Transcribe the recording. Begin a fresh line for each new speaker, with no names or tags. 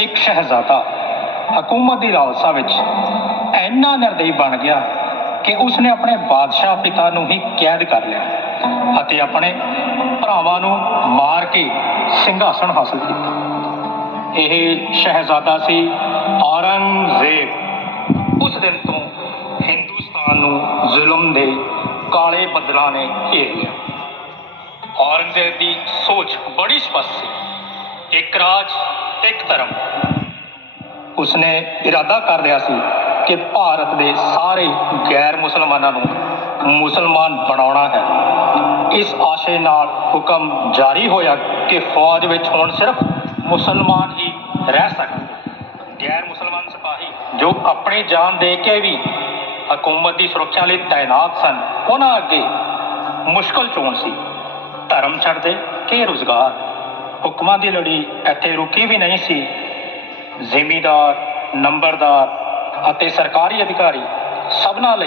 ਇੱਕ ਸ਼ਹਿਜ਼ਾਦਾ ਹਕੂਮਤ ਦੀ ਲਾਲਸਾ ਵਿੱਚ ਇੰਨਾ ਨਿਰਦਈ ਬਣ ਗਿਆ ਕਿ ਉਸਨੇ ਆਪਣੇ ਬਾਦਸ਼ਾਹ ਪਿਤਾ ਨੂੰ ਹੀ ਕੈਦ ਕਰ ਲਿਆ ਅਤੇ ਆਪਣੇ ਭਰਾਵਾਂ ਨੂੰ ਮਾਰ ਕੇ ਸਿੰਘਾਸਣ ਹਾਸਲ ਕੀਤਾ। ਇਹ ਸ਼ਹਿਜ਼ਾਦਾ ਸੀ ਔਰੰਗਜ਼ੇਬ। ਉਸ ਦਿਨ ਤੋਂ ਹਿੰਦੁਸਤਾਨ ਨੂੰ ਜ਼ੁਲਮ ਦੇ ਕਾਲੇ ਬੱਦਲਾਂ ਨੇ ਘੇਰ ਲਿਆ। ਔਰੰਗਜ਼ੇਬ ਦੀ ਸੋਚ ਬੜੀ ਸਪਸ਼ਟ ਸੀ। ਇੱਕ ਰਾਜ ਸਿੱਖ ਧਰਮ। ਉਸਨੇ ਇਰਾਦਾ ਕਰ ਲਿਆ ਸੀ ਕਿ ਭਾਰਤ ਦੇ ਸਾਰੇ ਗੈਰ ਮੁਸਲਮਾਨਾਂ ਨੂੰ ਮੁਸਲਮਾਨ ਬਣਾਉਣਾ ਹੈ। ਇਸ ਆਸ਼ੇ ਨਾਲ ਹੁਕਮ ਜਾਰੀ ਹੋਇਆ ਕਿ ਫੌਜ ਵਿੱਚ ਹੁਣ ਸਿਰਫ ਮੁਸਲਮਾਨ ਹੀ ਰਹਿ ਸਕਦੇ ਗੈਰ ਮੁਸਲਮਾਨ ਸਿਪਾਹੀ ਜੋ ਆਪਣੀ ਜਾਨ ਦੇ ਕੇ ਵੀ ਹਕੂਮਤ ਦੀ ਸੁਰੱਖਿਆ ਲਈ ਤਾਇਨਾਤ ਸਨ, ਉਹਨਾਂ ਅੱਗੇ ਮੁਸ਼ਕਲ ਚੋਣ ਸੀ। ਧਰਮ ਛੱਡਦੇ ਕਿ ਰੁਜ਼ਗਾਰ? ਹੁਕਮਾਂ ਦੀ ਲੜੀ ਇੱਥੇ ਰੁਕੀ ਵੀ ਨਹੀਂ ਸੀ। ਜ਼ਿਮੀਦਾਰ, ਨੰਬਰਦਾਰ ਅਤੇ ਸਰਕਾਰੀ ਅਧਿਕਾਰੀ ਸਭਨਾਂ ਲਈ